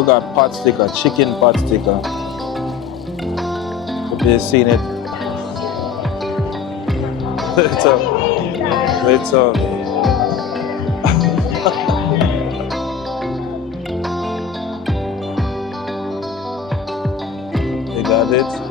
We got pot sticker, chicken pot sticker. Hope you've seen it. It's up. It's up. You got it.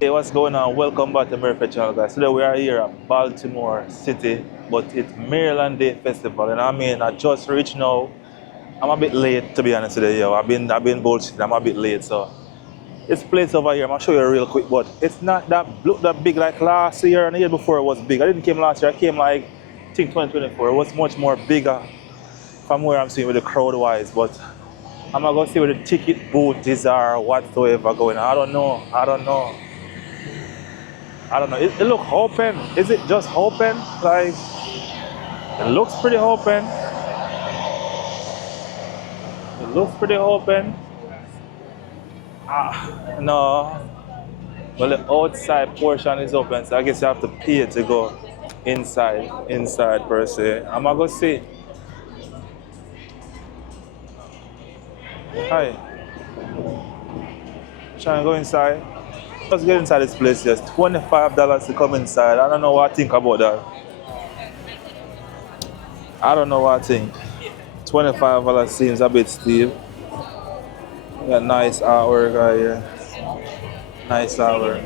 Hey, what's going on? Welcome back to Murphy Channel, guys. Today we are here at Baltimore City, but it's Maryland Day Festival, and I mean, I just reached now. I'm a bit late, to be honest today, yo. I've been bullshit. I'm a bit late, so this place over here, I'm gonna show you real quick, but it's not that look that big like last year and the year before it was big. I didn't came last year. I came like I think 2024. It was much more bigger from where I'm seeing with the crowd wise, but I'm gonna go see where the ticket booth is or whatsoever going on. I don't know. It looks open. Is it just open? Like, it looks pretty open. It looks pretty open. No. Well, the outside portion is open, so I guess you have to pay to go inside per se. I'm gonna go see. Hi. Trying to go inside. Let's get inside this place. Just $25 to come inside. I don't know what I think about that. I don't know what I think. $25 seems a bit steep. Got nice artwork right here. Nice artwork.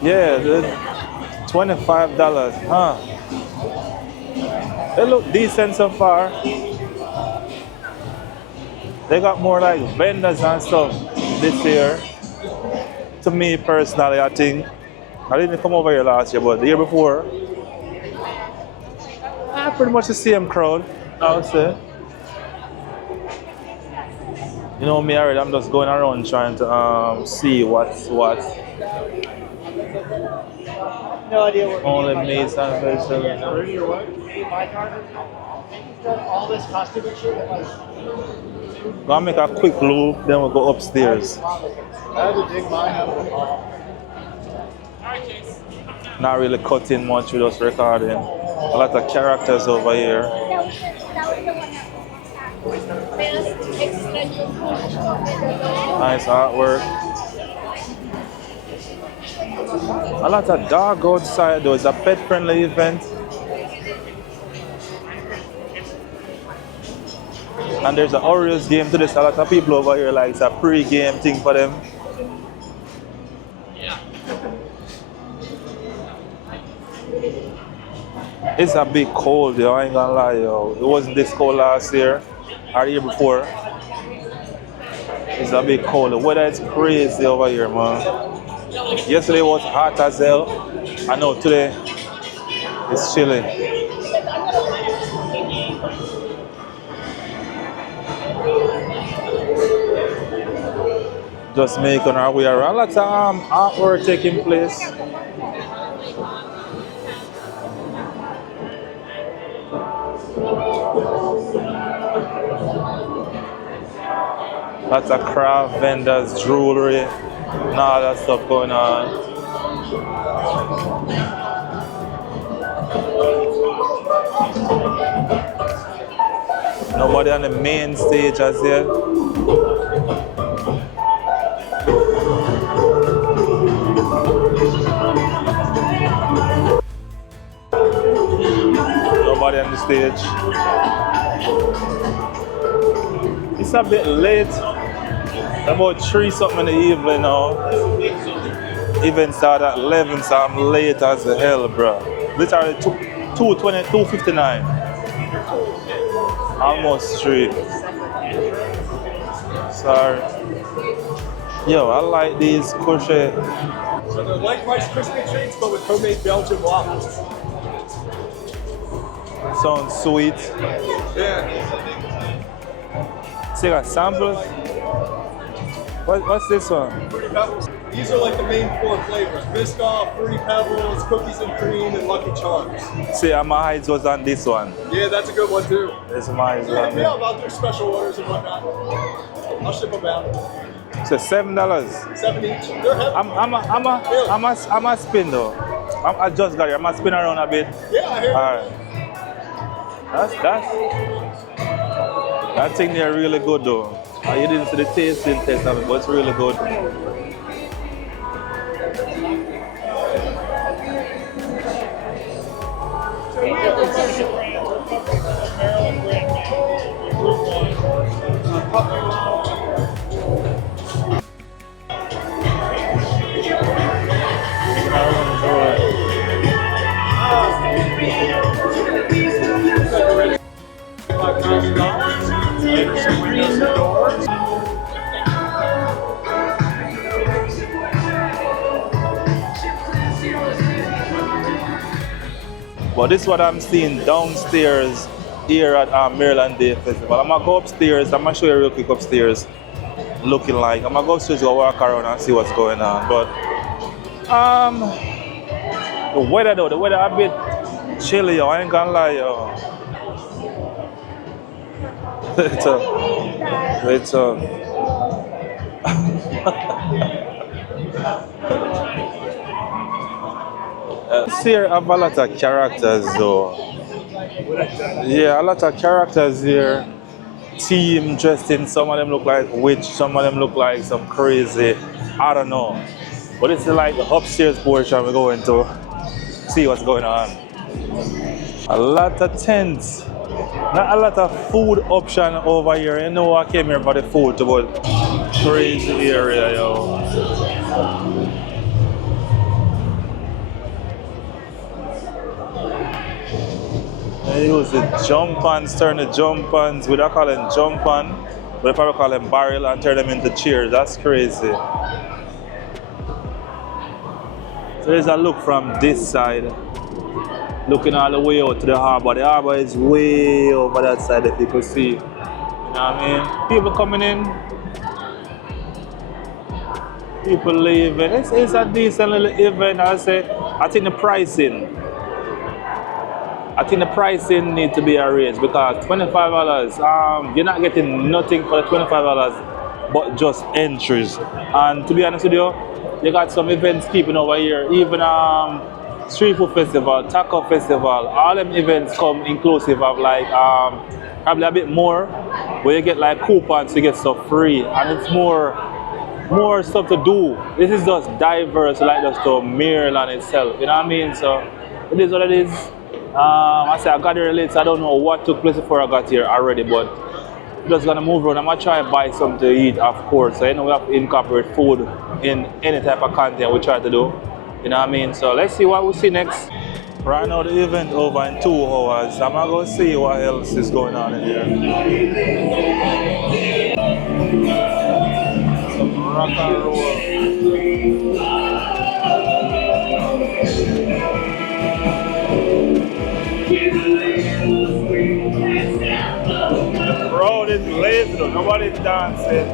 Yeah, dude. $25, huh? They look decent so far. They got more like vendors and stuff this year. To me personally, I think. I didn't come over here last year, but the year before, pretty much the same crowd, I would say. You know me already, I'm just going around trying to see what's what. No idea what. Only meats and vegetables. All this costume and shit. Gonna make a quick loop, then we'll go upstairs. Not really cutting much, we're just recording. A lot of characters over here. Nice artwork. A lot of dog outside though. It's a pet friendly event. And there's an Orioles game to this. A lot of people over here like it's a pre-game thing for them. It's a bit cold, yo. I ain't gonna lie, yo. It wasn't this cold last year or the year before. It's a bit cold. The weather is crazy over here, man. Yesterday was hot as hell. I know today it's chilly. Just making our way around. A lot of artwork taking place. Lots of craft vendors, jewelry, and all that stuff going on. Nobody on the main stage as yet. Nobody on the stage. It's a bit late. About 3 something in the evening now. Event started at 11, so I'm late as hell, bro. Literally 2:59. Almost 3. Sorry. Yo, I like these crochet. So they're like Rice Krispie treats, but with homemade Belgian waffles. Sounds sweet. Yeah. So you got samples? What's this one? Fruity Pebbles. These are like the main 4 flavors. Biscoff, Fruity Pebbles, Cookies and Cream, and Lucky Charms. See, my eyes was on this one. Yeah, that's a good one too. This is my eyes on Yeah, I'll do special orders and whatnot. I'll ship them out. So $7. $7 each. They're heavy. I'm a spin though. I just got here. I'm gonna spin around a bit. Yeah, I hear you. Alright. That thing there really good though. You didn't see the tasting test of it, but it's really good. But this is what I'm seeing downstairs here at Maryland Day Festival. I'm gonna go upstairs. I'm gonna show you real quick upstairs. Looking like I'm gonna go upstairs, go walk around and see what's going on. But the weather though, the weather a bit chilly. Yo. I ain't gonna lie, yo. It's here have a lot of characters though. Yeah, a lot of characters here. Team dressed in, some of them look like witch, some of them look like some crazy, I don't know. But it's like the upstairs portion we're going to see what's going on. A lot of tents. Not a lot of food option over here. You know I came here for the food, but crazy area, yo. They use the jump-ons, turn the jump-ons, we don't call them jump-on, but they probably call them barrel and turn them into chairs. That's crazy. So there's a look from this side, looking all the way out to the harbor. The harbor is way over that side if you could see. You know what I mean? People coming in, people leaving. It's a decent little event. I think the pricing needs to be raised because $25, you're not getting nothing for the $25 but just entries. And to be honest with you, you got some events keeping over here, even Street Food Festival, Taco Festival, all them events come inclusive of like probably a bit more, where you get like coupons to get stuff free, and it's more stuff to do. This is just diverse, like just to Maryland itself, you know what I mean? So it is what it is. I got here late, so I don't know what took place before I got here already, but I'm just gonna move around. I'm gonna try and buy something to eat, of course. So you know we have to incorporate food in any type of content we try to do. You know what I mean? So let's see what we see next. Right now the event over in 2 hours. I'm gonna go see what else is going on in here. Some rock and roll. The crowd is lazy though. Nobody's dancing.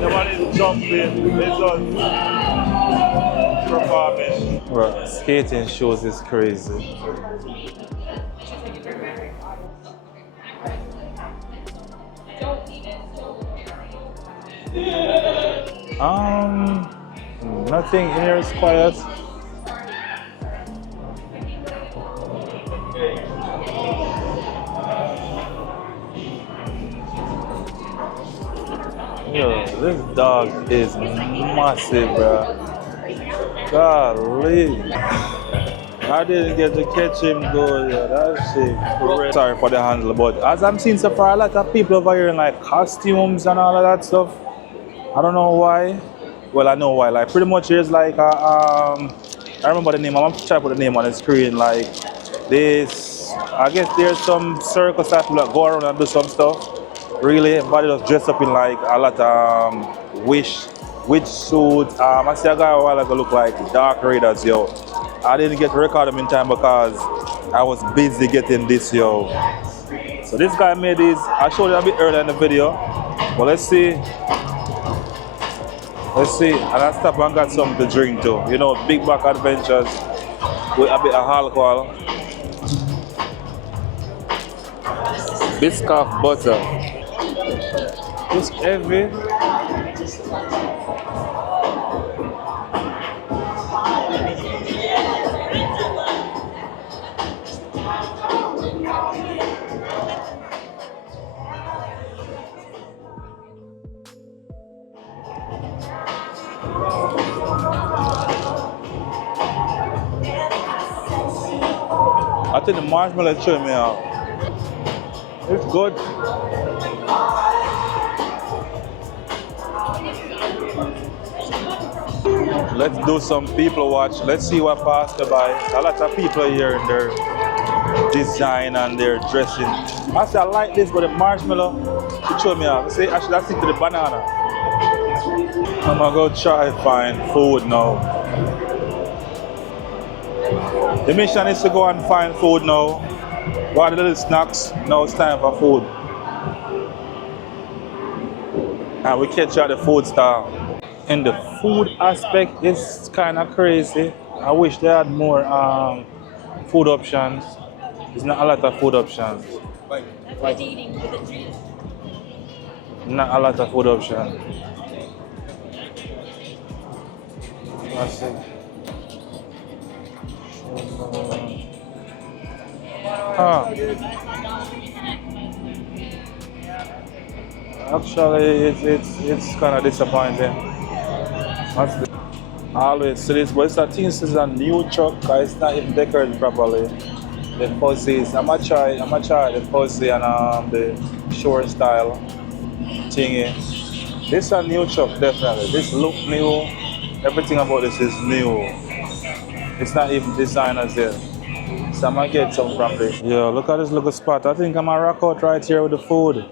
Nobody's jumping. It's just performing. Bro, skating shows is crazy. Nothing in here is quiet. Yo, this dog is massive, bro. Golly. I didn't get to catch him though, yeah, that shit. Sorry for the handle, but as I'm seeing so far, a lot of people over here in like costumes and all of that stuff. I don't know why. Well, I know why. Like pretty much here's like I remember the name. I'm gonna try to put the name on the screen. Like this, I guess there's some circus that people that go around and do some stuff. Really, everybody just dressed up in like a lot of witch suits. I see a guy a while ago look like Dark Raiders, yo. I didn't get to record him in time because I was busy getting this, yo. So this guy made these. I showed it a bit earlier in the video, but let's see. And I stopped and got something to drink too. You know, big back adventures with a bit of alcohol. Biscoff butter. It's heavy. think the marshmallow is showing me out. It's good. Let's do some people watch. Let's see what passed by. A lot of people here in their design and their dressing. I say I like this, but the marshmallow, it showed me out. See, actually, I stick to the banana. I'm gonna go try to find food now. The mission is to go and find food now. What are the little snacks? Now it's time for food. And we catch you at the food stall. In the food aspect, it's kind of crazy. I wish they had more food options. There's not a lot of food options. Not a lot of food options. Let's see. Actually, it's kind of disappointing. I always see this, but I think this is a new truck. It's not even decorated properly. The fuzzies. I'm gonna try the fuzzy and the short style thingy. This is a new truck, definitely. This look new. Everything about this is new. It's not even designers yet. So I'm gonna get some from this. Yo, look at this little spot. I think I'm gonna rock out right here with the food.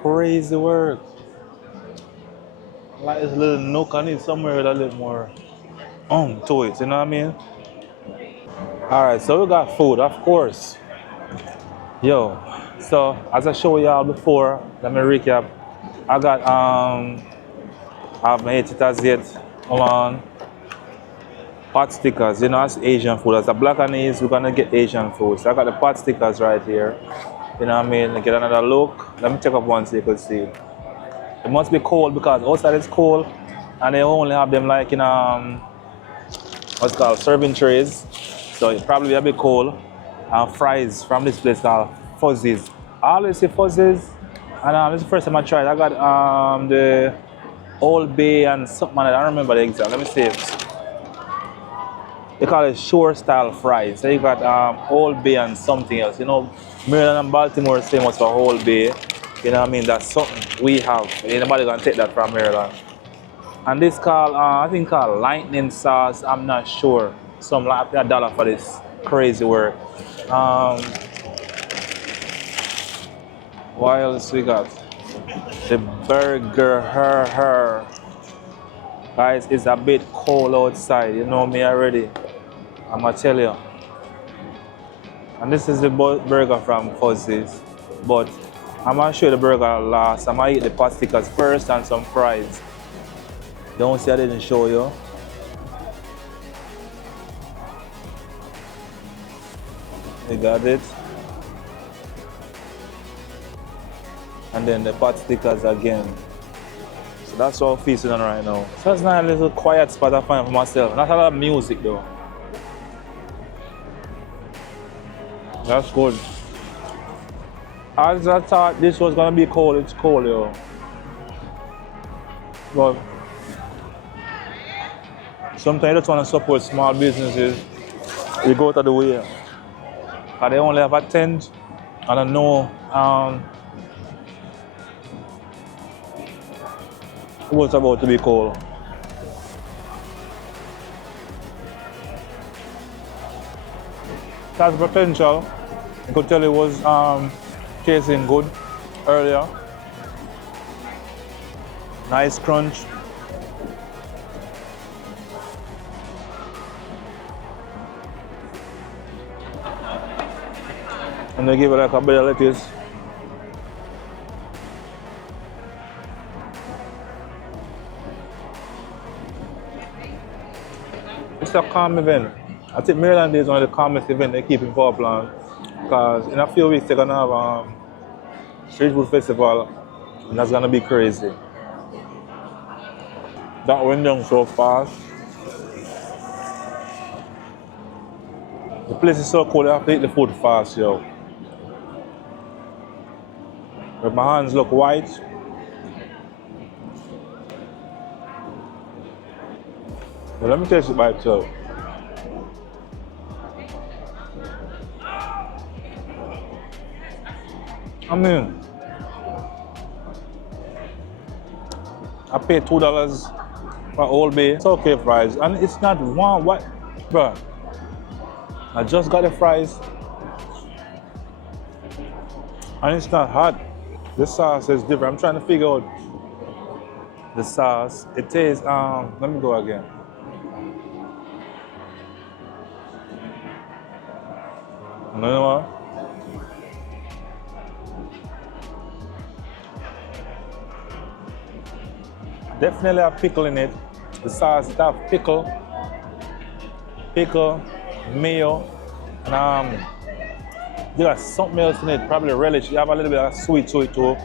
Crazy work. Like this little nook, I need somewhere with a little more to it, you know what I mean? Alright, so we got food, of course. Yo, so as I showed y'all before, let me recap. I got I haven't ate it as yet. Hold on. Pot stickers, you know, that's Asian food. As a Blackanese, we're gonna get Asian food. So I got the pot stickers right here. You know what I mean? Get another look. Let me check up one so you can see. It must be cold because outside it's cold and they only have them like in what's called serving trays. So it probably be a bit cold. And fries from this place called Fuzzies. I always see Fuzzies. And this is the first time I tried. I got the Old Bay and something like that. I don't remember the exact. Let me see it. They call it shore style fries. So you got Old Bay and something else. You know, Maryland and Baltimore is famous for Old Bay. You know what I mean? That's something we have. Ain't nobody gonna take that from Maryland. And this called, I think called lightning sauce. I'm not sure. Some like $1 for this crazy work. What else we got? The burger, Guys, it's a bit cold outside. You know me already. I'm gonna tell you. And this is the burger from Fuzzies. But I'm gonna show you the burger last. I'm gonna eat the pot stickers first and some fries. Don't say I didn't show you. You got it. And then the pot stickers again. So that's what I'm feasting on right now. So that's not a little quiet spot I find for myself. Not a lot of music though. That's good. As I thought this was gonna be cold, it's cold, yo. But sometimes you just want to support small businesses. You go out of the way. Because they only have a tent and I know it was about to be cold. It has potential. I could tell it was tasting good earlier. Nice crunch. And they give it like a bit of lettuce. It's a calm event. I think Maryland Day is one of the calmest events they keep in Portland. Because in a few weeks they're gonna have street food festival and that's gonna be crazy. That went down so fast. The place is so cold, I have to eat the food fast, yo. But my hands look white. But let me taste it by itself. I mean, I paid $2 for Old Bay. It's okay fries, and it's not one what, bro. I just got the fries, and it's not hot. The sauce is different. I'm trying to figure out the sauce. It tastes. Let me go again. You know what? Definitely a pickle in it. The sauce it have pickle, mayo, and you got something else in it. Probably relish. You have a little bit of sweet to it too,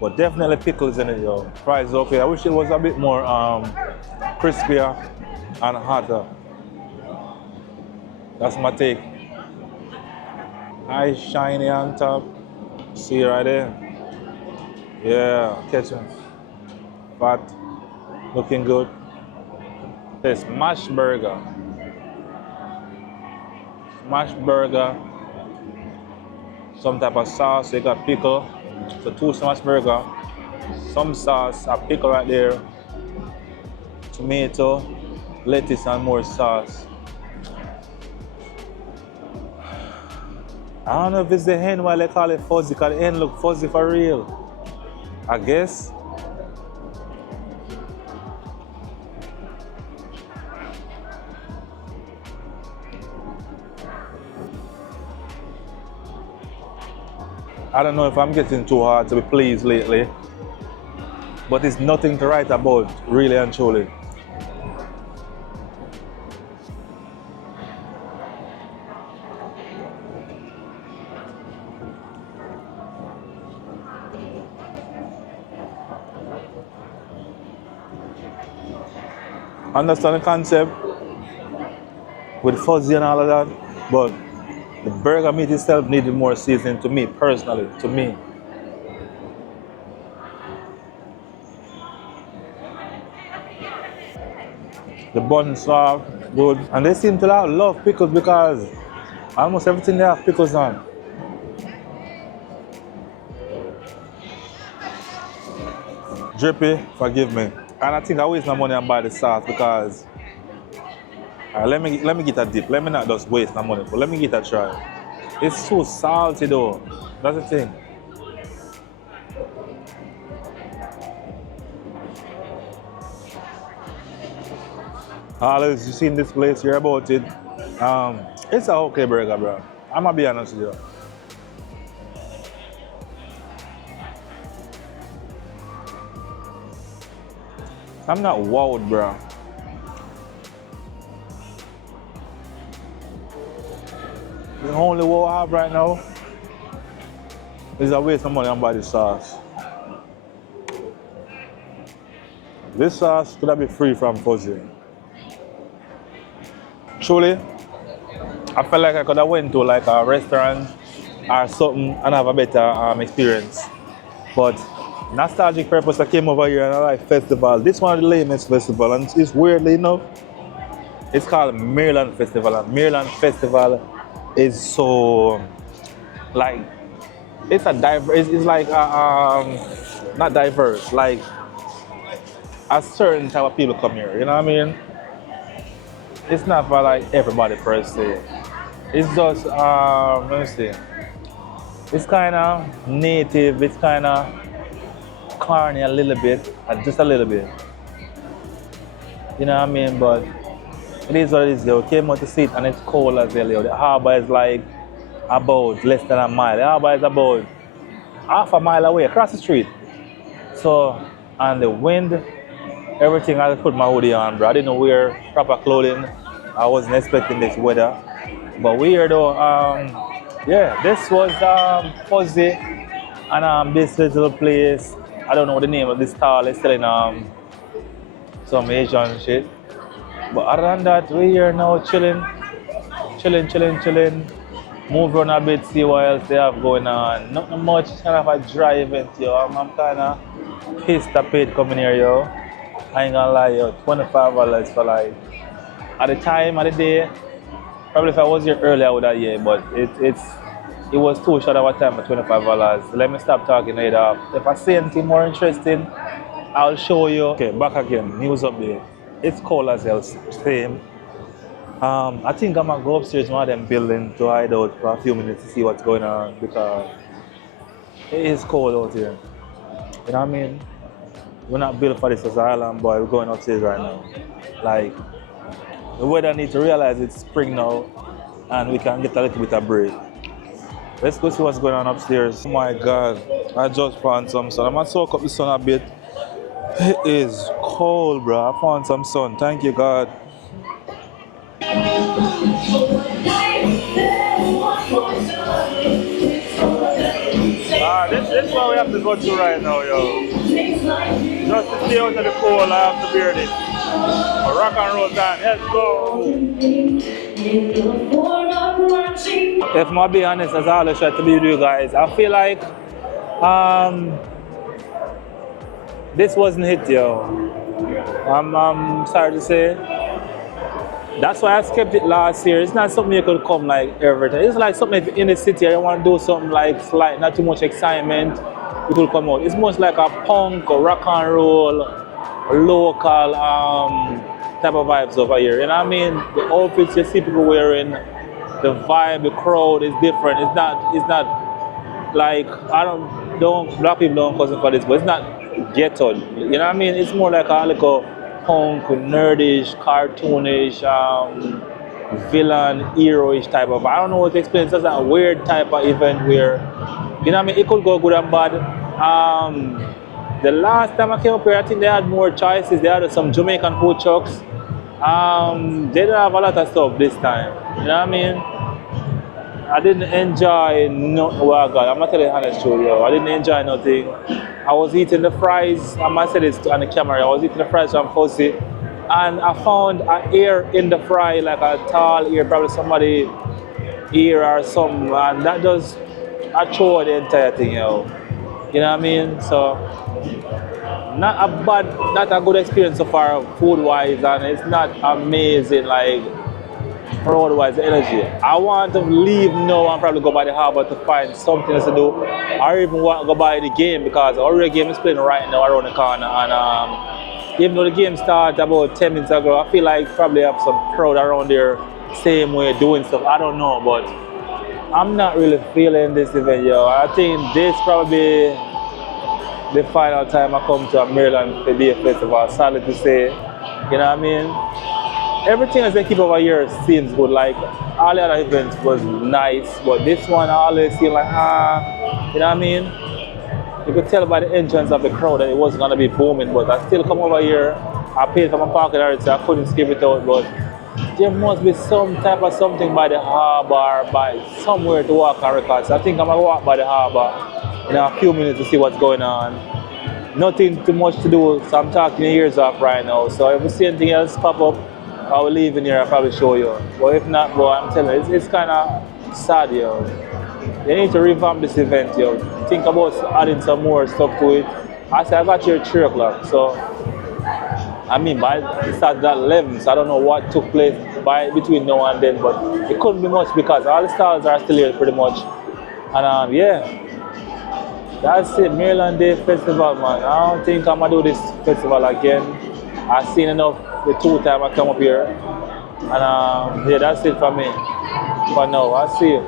but definitely pickles in it, yo. Fries is okay. I wish it was a bit more crispier and hotter. That's my take. Nice shiny on top. See right there? Yeah, ketchup. Fat. Looking good. This mashed burger. Mashed burger. Some type of sauce. They got pickle. So 2 smashed burger. Some sauce, a pickle right there. Tomato, lettuce, and more sauce. I don't know if it's the hen why they call it fuzzy, because the hen look fuzzy for real. I guess. I don't know if I'm getting too hard to be pleased lately, but it's nothing to write about, really and truly. Understand the concept with fuzzy and all of that, but the burger meat itself needed more seasoning to me, personally, to me. The bun soft, good. And they seem to love pickles because almost everything they have pickles on. Drippy, forgive me. And I think I waste my money and buy the sauce because let me get a dip. Let me not just waste my money, but let me get a try. It's too salty though. That's the thing. Always you seen this place, you're about it. It's a okay burger, bro. I'm gonna be honest with you. I'm not wowed, bro. The only wow I have right now is a waste of money on buy the sauce. This sauce could have been free from fuzzy. Truly, I felt like I could have went to like a restaurant or something and have a better experience. But nostalgic purpose, I came over here and I like festival. This one of the lamest festival, and it's weirdly enough, it's called Maryland Festival. And Maryland Festival is so like it's a diverse. It's like not diverse. Like a certain type of people come here. You know what I mean? It's not for like everybody per se. It's just let me see. It's kind of native. It's kind of corny a little bit, just a little bit. You know what I mean? But it is what it is. We came out to see it and it's cold as hell. The harbor is like about less than a mile. The harbor is about half a mile away, across the street. So, and the wind, everything, I just put my hoodie on, bro. I didn't wear proper clothing. I wasn't expecting this weather. But we here though, yeah, this was fuzzy and this little place. I don't know the name of this stall. It's selling some Asian shit. But other than that, we're here now chilling. Move around a bit, see what else they have going on. Nothing much, it's kind of a dry event, yo. I'm kind of pissed I paid coming here, yo. I ain't gonna lie, yo. $25 for like, at the time of the day, probably if I was here earlier I would have, yeah, but it's it was too short of a time for $25. Let me stop talking it off. If I see anything more interesting, I'll show you. Okay, back again, news update. It's cold as hell, same. I think I'm gonna go upstairs to one of them buildings to hide out for a few minutes to see what's going on because it is cold out here. You know what I mean? We're not built for this as an island boy, we're going upstairs right now. Like, the weather needs to realize it's spring now and we can get a little bit of break. Let's go see what's going on upstairs. Oh my God, I just found some sun. I'm gonna soak up the sun a bit. It is cold, bro. I found some sun. Thank you, God. This is what we have to go through right now, yo. Just to stay out of the cold, I have to bear this. A rock and roll time, let's go. If I'm be honest, as I always try to be with you guys, I feel like this wasn't hit, yo. I'm sorry to say. That's why I skipped it last year. It's not something you could come like every time. It's like something in the city, you want to do something like slight, not too much excitement, you could come out. It's most like a punk or rock and roll, local type of vibes over here. You know what I mean? The outfits you see people wearing, the vibe, the crowd is different. It's not like, black people don't cause for this, but it's not ghetto. You know what I mean? It's more like a little punk, nerdish, cartoonish, villain, hero-ish type of, I don't know what to explain. It's just a weird type of event where, you know what I mean, it could go good and bad. The last time I came up here, I think they had more choices. They had some Jamaican food trucks. They didn't have a lot of stuff this time. You know what I mean? I didn't enjoy nothing. Well, God, I'm gonna tell you the honest truth, yo. I didn't enjoy nothing. I was eating the fries, I must say this on the camera, I was eating the fries from Fuzzy, and I found an ear in the fry, like a tall ear, probably somebody ear or something, and that just, I throw the entire thing, yo. You know what I mean? So, not a good experience so far, food-wise, and it's not amazing, like, crowd-wise, the energy. I want to leave now and probably go by the harbor to find something else to do. I even want to go by the game because our real game is playing right now around the corner. And even though the game started about 10 minutes ago, I feel like probably have some crowd around there same way doing stuff. I don't know, but I'm not really feeling this event, yo. I think this probably the final time I come to a Maryland Day Festival, sadly to say. You know what I mean? Everything as they keep over here seems good. Like all the other events was nice, but this one I always feel like you know what I mean? You could tell by the entrance of the crowd that it wasn't gonna be booming, but I still come over here. I paid for my parking already, so I couldn't skip it out, but there must be some type of something by the harbor, by somewhere to walk and record. So I think I'm gonna walk by the harbor in a few minutes to see what's going on. Nothing too much to do, so I'm talking your ears off right now. So if you see anything else pop up, I will leave in here, I'll probably show you. But if not, boy, I'm telling you, it's kind of sad, yo. They need to revamp this event, yo. Think about adding some more stuff to it. I said I got here at 3 o'clock, so I mean, it started at 11, so I don't know what took place between now and then, but it couldn't be much because all the stars are still here pretty much. And yeah, that's it, Maryland Day Festival, man. I don't think I'm gonna do this festival again. I've seen enough the 2 times I come up here. And yeah, that's it for me. For now, I'll see you.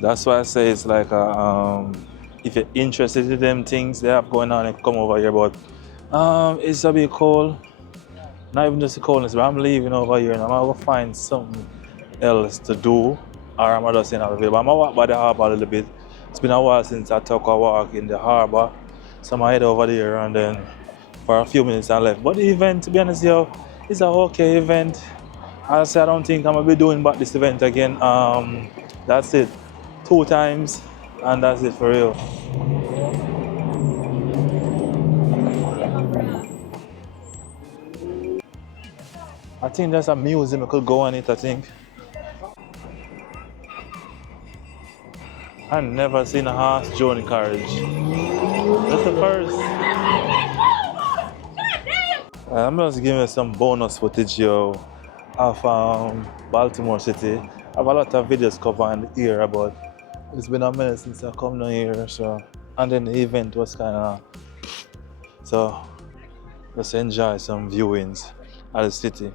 That's why I say it's like if you're interested in them things they have going on, you come over here. But it's a bit cold. Not even just the coldness, but I'm leaving over here and I'm gonna find something else to do. or am I just in a video? I'm gonna walk by the harbour a little bit. It's been a while since I took a walk in the harbour. So I'm gonna head over there and then for a few minutes I left. But the event, to be honest, yo, it's an okay event. Honestly, I don't think I'm gonna be doing back this event again. That's it. 2 times and that's it for real. I think there's a museum I could go on it, I think. I've never seen a horse join carriage. That's the first. I'm just giving you some bonus footage, yo, of Baltimore City. I have a lot of videos covering the area, but it's been a minute since I come down here, so. And then the event was kind of, so just enjoy some viewings at the city.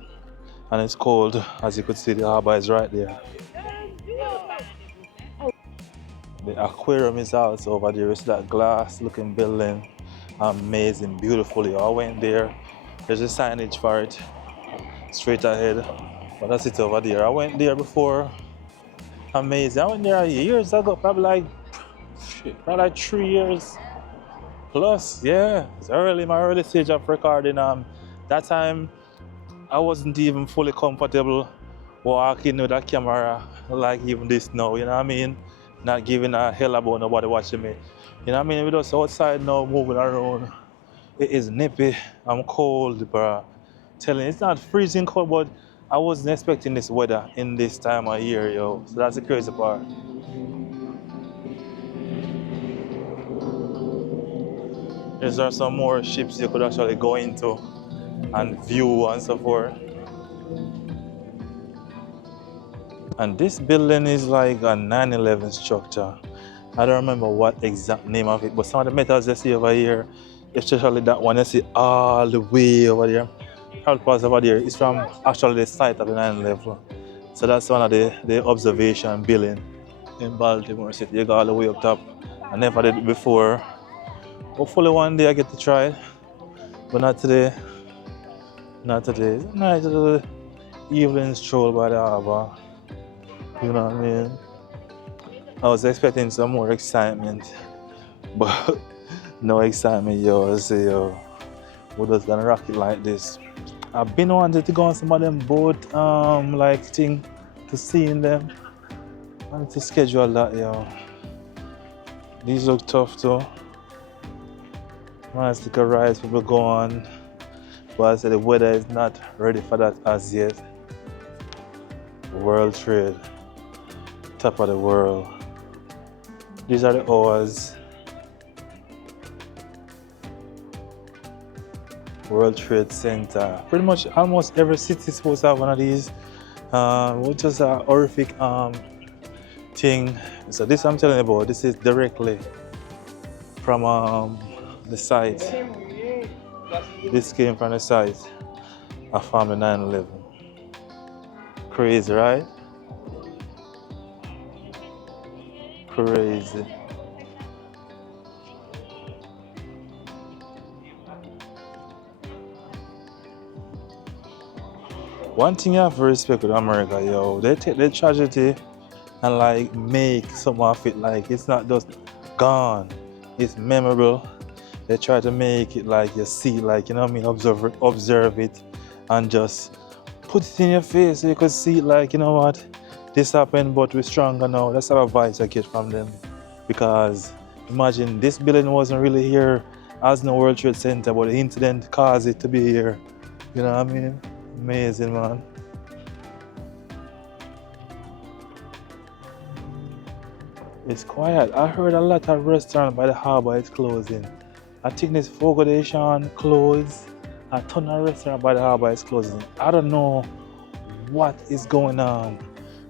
And it's cold, as you could see, the harbor is right there. The aquarium is also over there. It's that glass looking building. Amazing, beautifully. I went there. There's a signage for it straight ahead. But that's it over there. I went there before. Amazing. I went there years ago, probably like 3 years plus. Yeah, it's my early stage of recording. That time I wasn't even fully comfortable walking with a camera like even this now, you know what I mean? Not giving a hell about nobody watching me. You know what I mean? We're just outside now, moving around. It is nippy. I'm cold, bro. Telling you, it's not freezing cold, but I wasn't expecting this weather in this time of year, yo. So that's the crazy part. There are some more ships you could actually go into and view and so forth. And this building is like a 9/11 structure. I don't remember what exact name of it, but some of the metals you see over here, especially that one you see all the way over there, all parts over there, is from actually the site of the 9/11. So that's one of the observation building in Baltimore City. You go all the way up top. I never did it before. Hopefully one day I get to try it, but not today. Not today. It's a nice little evening stroll by the harbor. You know what I mean? I was expecting some more excitement, but no excitement, yo. I say, yo, we're just gonna rock it like this. I've been wanting to go on some of them boat, like thing, to seeing them. I need to schedule that, yo. These look tough too. Nice little rides people go on, but I said the weather is not ready for that as yet. World trade, top of the world. These are the hours. World Trade Center. Pretty much almost every city is supposed to have one of these, which is a horrific thing. So this I'm telling you about, this is directly from the site. This came from the site of the 9/11. Crazy, right? Crazy. One thing you have to respect with America, yo, they take the tragedy and like make some of it, like it's not just gone, it's memorable. They try to make it like you see, like, you know what I mean, observe it and just put it in your face so you can see it, like, you know what, this happened but we're stronger now. That's our advice I get from them. Because imagine this building wasn't really here as no World Trade Center, but the incident caused it to be here. You know what I mean? Amazing, man. It's quiet. I heard a lot of restaurants by the harbor is closing. I think this Fogodation closed. A ton of restaurants by the harbor is closing. I don't know what is going on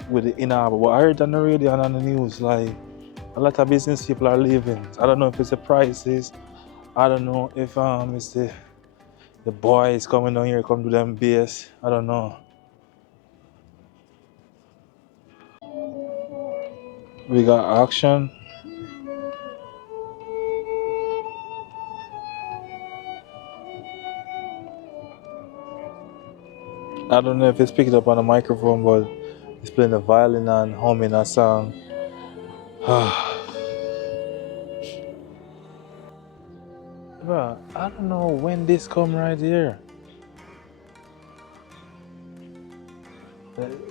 with the in harbor, but I heard on the radio and on the news, like a lot of business people are leaving. I don't know if it's the prices. I don't know if it's the boys coming down here, come to them base. I don't know. We got action. I don't know if it's picked up on the microphone, but He's playing the violin and humming a song. Bro, I don't know when this come right here.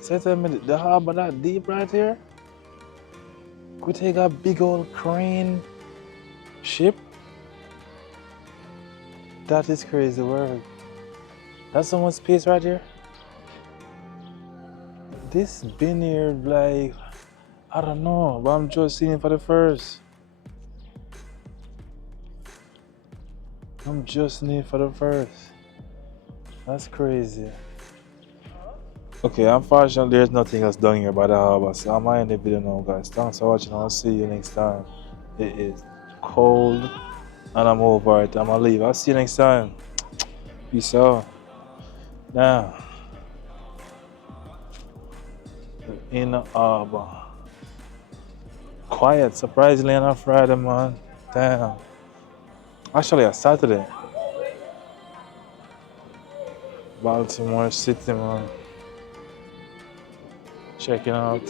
Say to me, the harbor that deep right here? Could take a big old crane ship? That is crazy work. That's so much space right here. This been here like, I don't know, but I'm just seeing it for the first. I'm just seeing it for the first. That's crazy. Okay, unfortunately there's nothing else down here by the harbor, so I'm gonna end the video now, guys. Thanks for watching. I'll see you next time. It is cold and I'm over it. I'm gonna leave. I'll see you next time. Peace out. Now, in the harbor. Quiet, surprisingly, on a Friday, man. Damn. Actually, a Saturday. Baltimore City, man. Checking out.